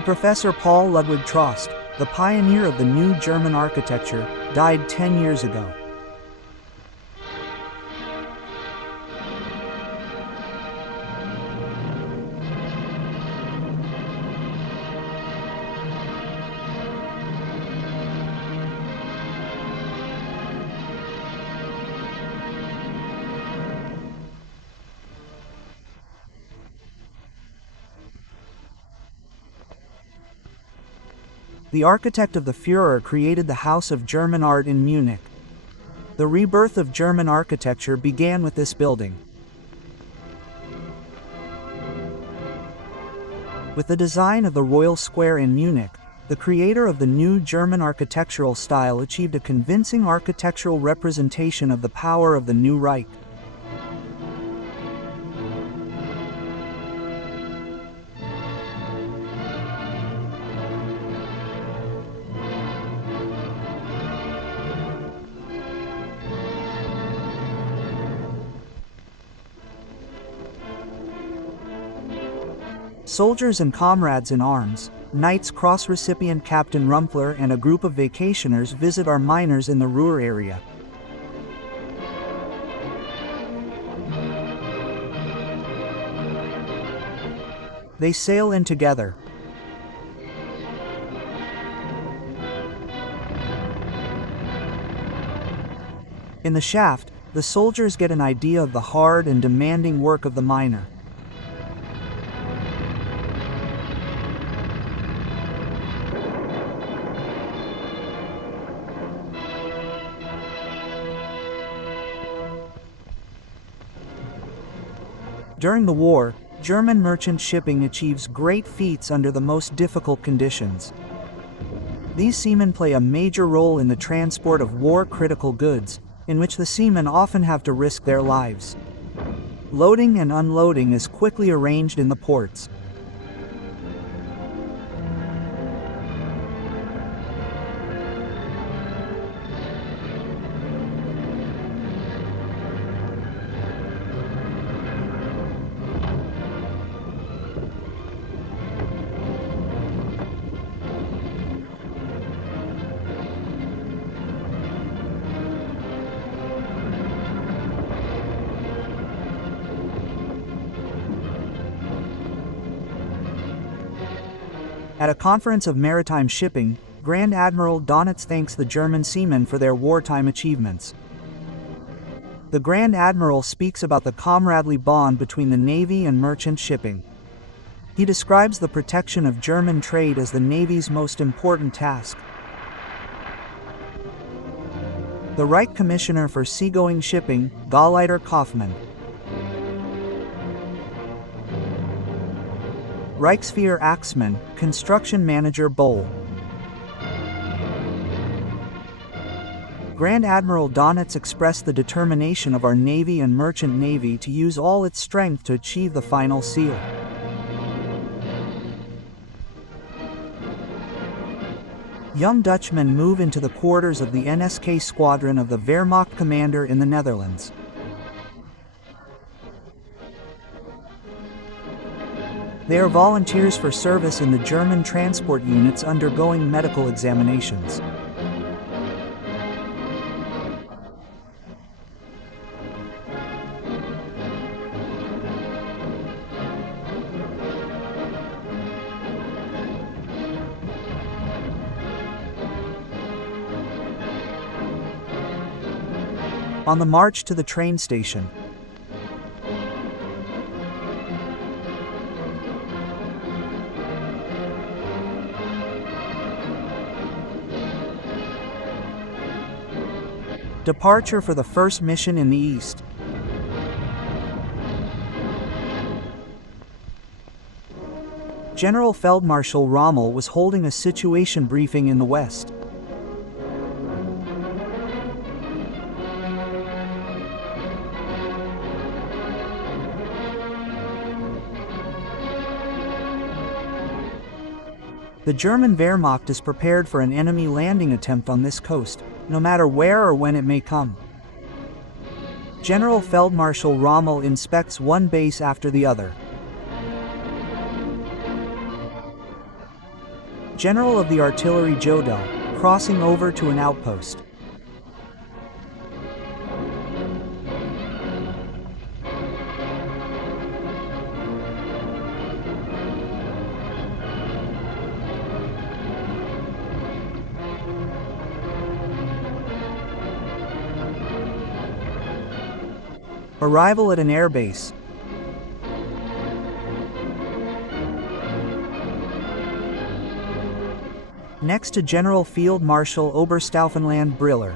Professor Paul Ludwig Trost, the pioneer of the new German architecture, died 10 years ago. The architect of the Führer created the House of German Art in Munich. The rebirth of German architecture began with this building. With the design of the Royal Square in Munich, the creator of the new German architectural style achieved a convincing architectural representation of the power of the new Reich. Soldiers and comrades in arms, Knights Cross recipient Captain Rumpler and a group of vacationers visit our miners in the Ruhr area. They sail in together. In the shaft, the soldiers get an idea of the hard and demanding work of the miner. During the war, German merchant shipping achieves great feats under the most difficult conditions. These seamen play a major role in the transport of war-critical goods, in which the seamen often have to risk their lives. Loading and unloading is quickly arranged in the ports. At a conference of maritime shipping, Grand Admiral Dönitz thanks the German seamen for their wartime achievements. The Grand Admiral speaks about the comradely bond between the Navy and merchant shipping. He describes the protection of German trade as the Navy's most important task. The Reich Commissioner for Seagoing Shipping, Gauleiter Kaufmann. Reichswehr Axmann, Construction Manager Boll. Grand Admiral Dönitz expressed the determination of our Navy and Merchant Navy to use all its strength to achieve the final seal. Young Dutchmen move into the quarters of the NSK squadron of the Wehrmacht commander in the Netherlands. They are volunteers for service in the German transport units undergoing medical examinations. On the march to the train station, departure for the first mission in the East. General Feldmarschall Rommel was holding a situation briefing in the West. The German Wehrmacht is prepared for an enemy landing attempt on this coast, no matter where or when it may come. General Feldmarschall Rommel inspects one base after the other. General of the Artillery Jodl, crossing over to an outpost. Arrival at an airbase. Next to General Field Marshal Oberstauffenland Briller.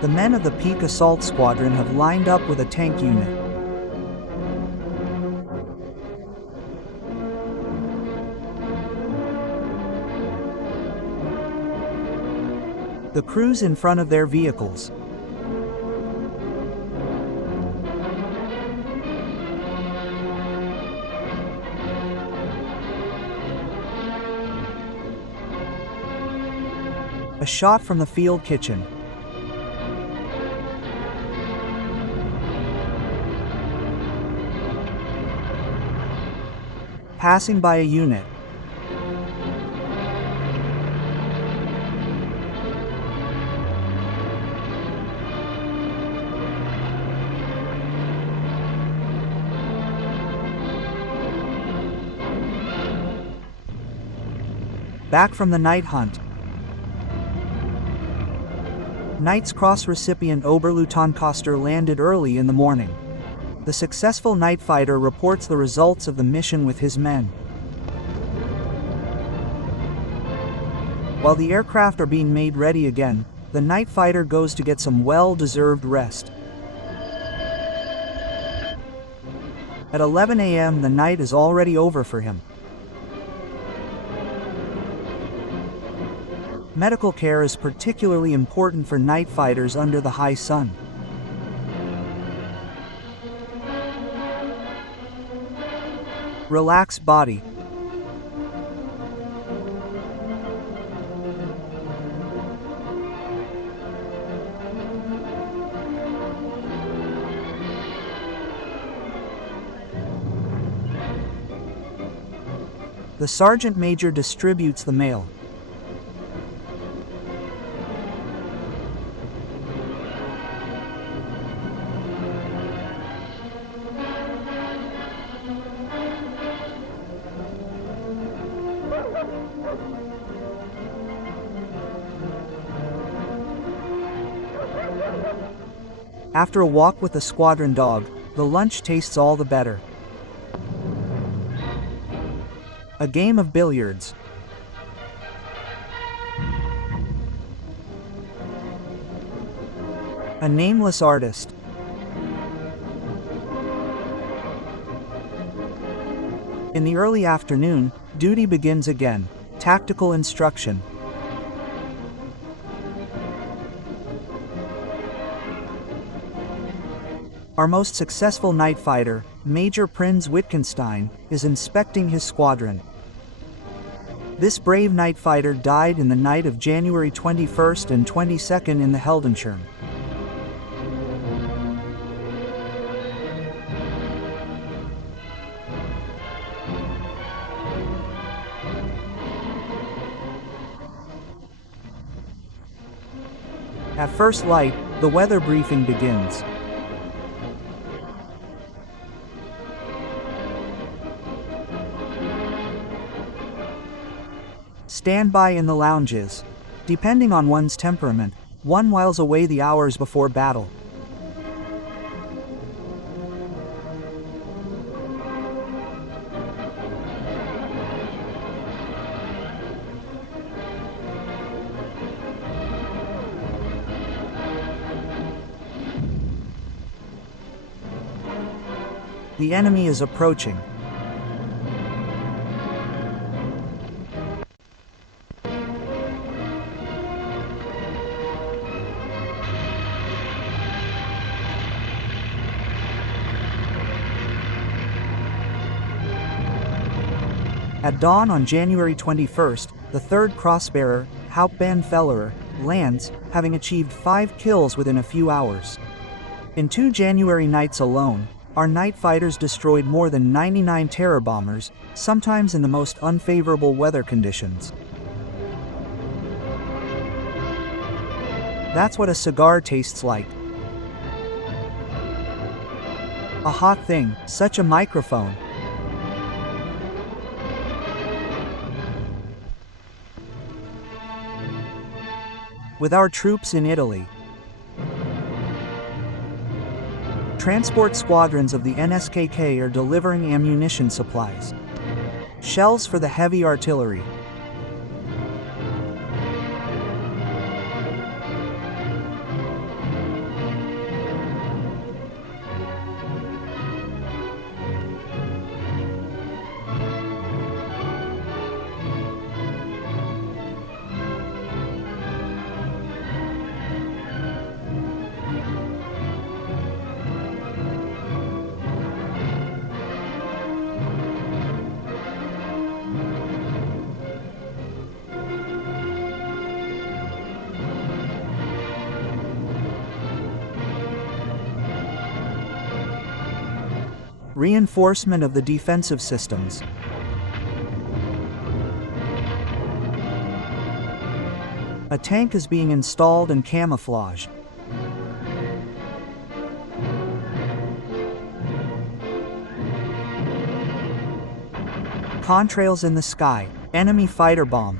The men of the Peak Assault Squadron have lined up with a tank unit. The crews in front of their vehicles. A shot from the field kitchen. Passing by a unit. Back from the night hunt. Knight's Cross recipient Oberleutnant Koster landed early in the morning. The successful night fighter reports the results of the mission with his men. While the aircraft are being made ready again, the night fighter goes to get some well-deserved rest. At 11 a.m. the night is already over for him. Medical care is particularly important for night fighters under the high sun. Relax body. The sergeant major distributes the mail. After a walk with the squadron dog, the lunch tastes all the better. A game of billiards. A nameless artist. In the early afternoon, duty begins again. Tactical instruction. Our most successful night fighter, Major Prinz Wittgenstein, is inspecting his squadron. This brave night fighter died in the night of January 21st and 22nd in the Heldenschirm. At first light, the weather briefing begins. Stand by in the lounges. Depending on one's temperament, one whiles away the hours before battle. The enemy is approaching. At dawn on January 21st, the 3rd Crossbearer, Hauptbannfeller, lands, having achieved 5 kills within a few hours. In 2 January nights alone, our night fighters destroyed more than 99 terror bombers, sometimes in the most unfavorable weather conditions. That's what a cigar tastes like. A hot thing, such a microphone. With our troops in Italy, transport squadrons of the NSKK are delivering ammunition supplies. Shells for the heavy artillery. Reinforcement of the defensive systems. A tank is being installed and camouflaged. Contrails in the sky. Enemy fighter bomb.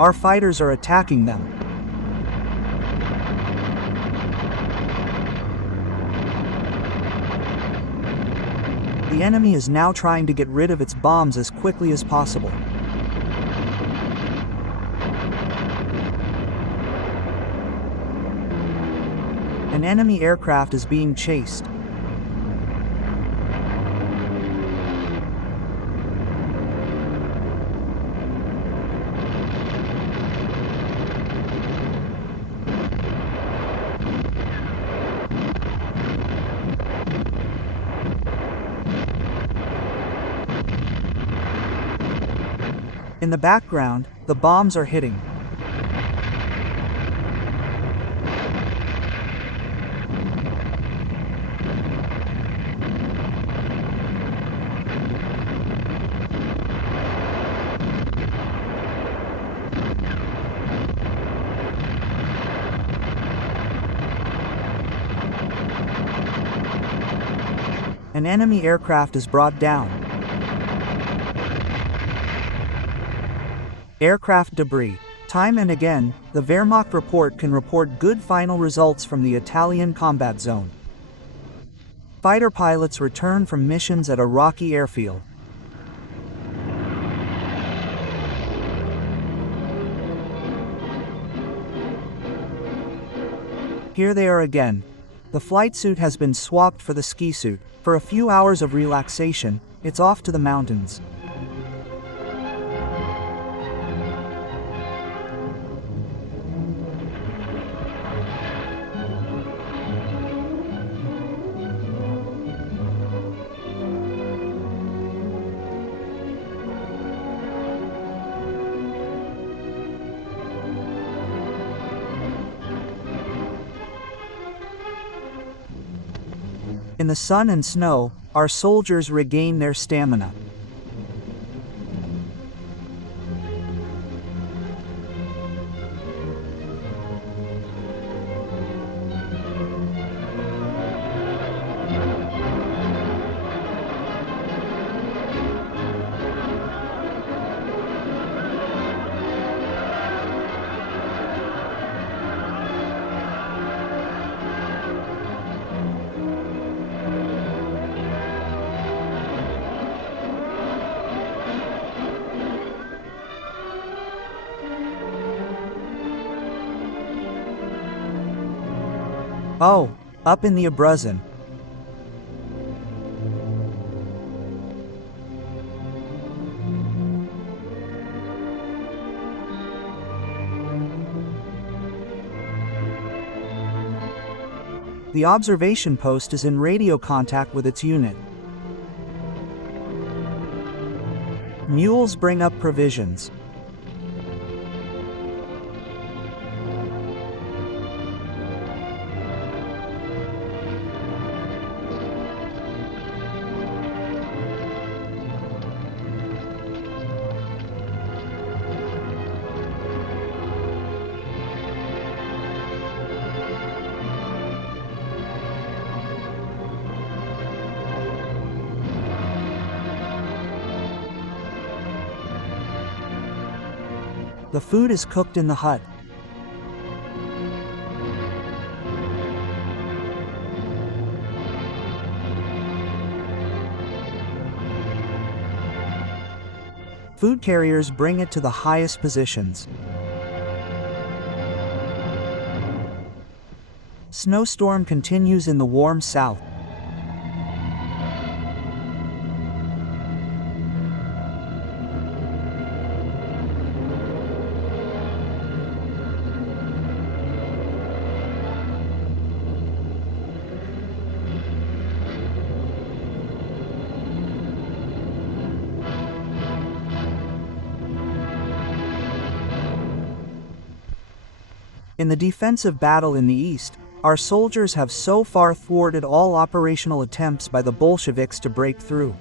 Our fighters are attacking them. The enemy is now trying to get rid of its bombs as quickly as possible. An enemy aircraft is being chased. In the background, the bombs are hitting. An enemy aircraft is brought down. Aircraft debris. Time and again, the Wehrmacht report can report good final results from the Italian combat zone. Fighter pilots return from missions at a rocky airfield. Here they are again. The flight suit has been swapped for the ski suit. For a few hours of relaxation, it's off to the mountains. In the sun and snow, our soldiers regain their stamina. Oh, up in the Abruzzen. The observation post is in radio contact with its unit. Mules bring up provisions. The food is cooked in the hut. Food carriers bring it to the highest positions. Snowstorm continues in the warm south. In the defensive battle in the east, our soldiers have so far thwarted all operational attempts by the Bolsheviks to break through.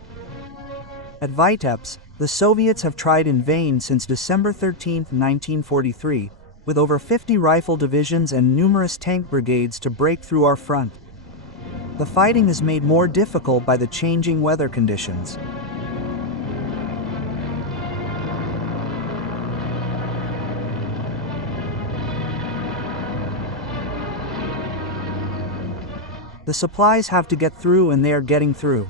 At Vitebsk, the Soviets have tried in vain since December 13, 1943, with over 50 rifle divisions and numerous tank brigades to break through our front. The fighting is made more difficult by the changing weather conditions. The supplies have to get through, and they are getting through.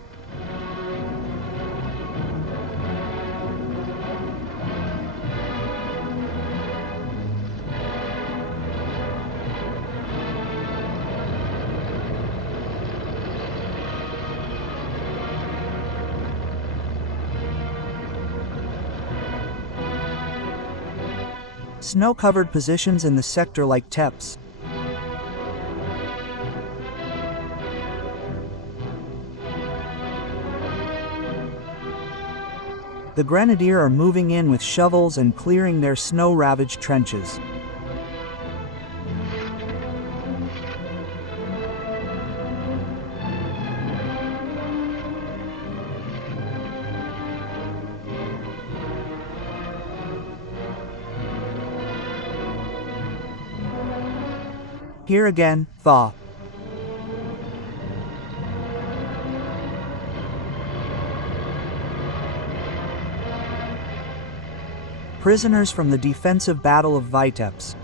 Snow-covered positions in the sector like Teps. The Grenadier are moving in with shovels and clearing their snow-ravaged trenches. Here again, thaw. Prisoners from the defensive battle of Vitebsk.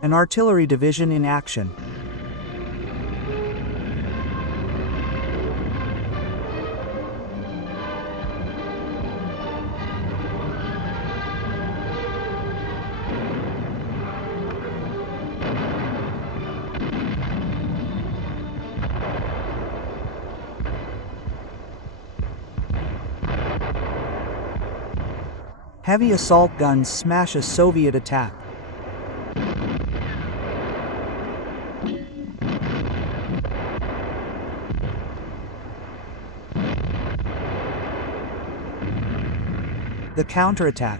An artillery division in action. Heavy assault guns smash a Soviet attack. The counterattack.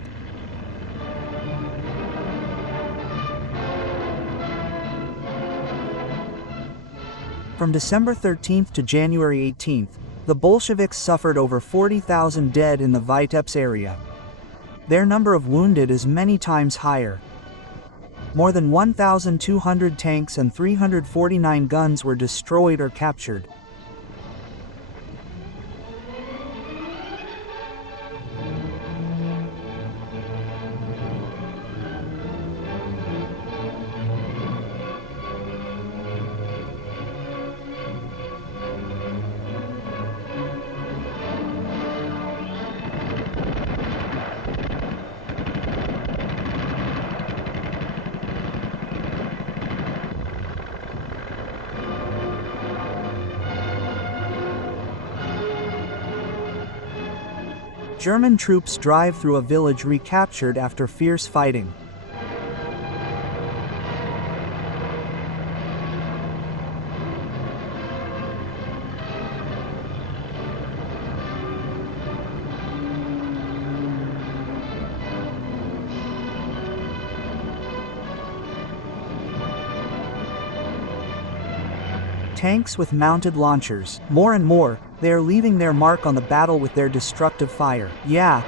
From December 13th to January 18th, the Bolsheviks suffered over 40,000 dead in the Vitebsk area. Their number of wounded is many times higher. More than 1,200 tanks and 349 guns were destroyed or captured. German troops drive through a village recaptured after fierce fighting. Tanks with mounted launchers. More and more, they are leaving their mark on the battle with their destructive fire. Yeah,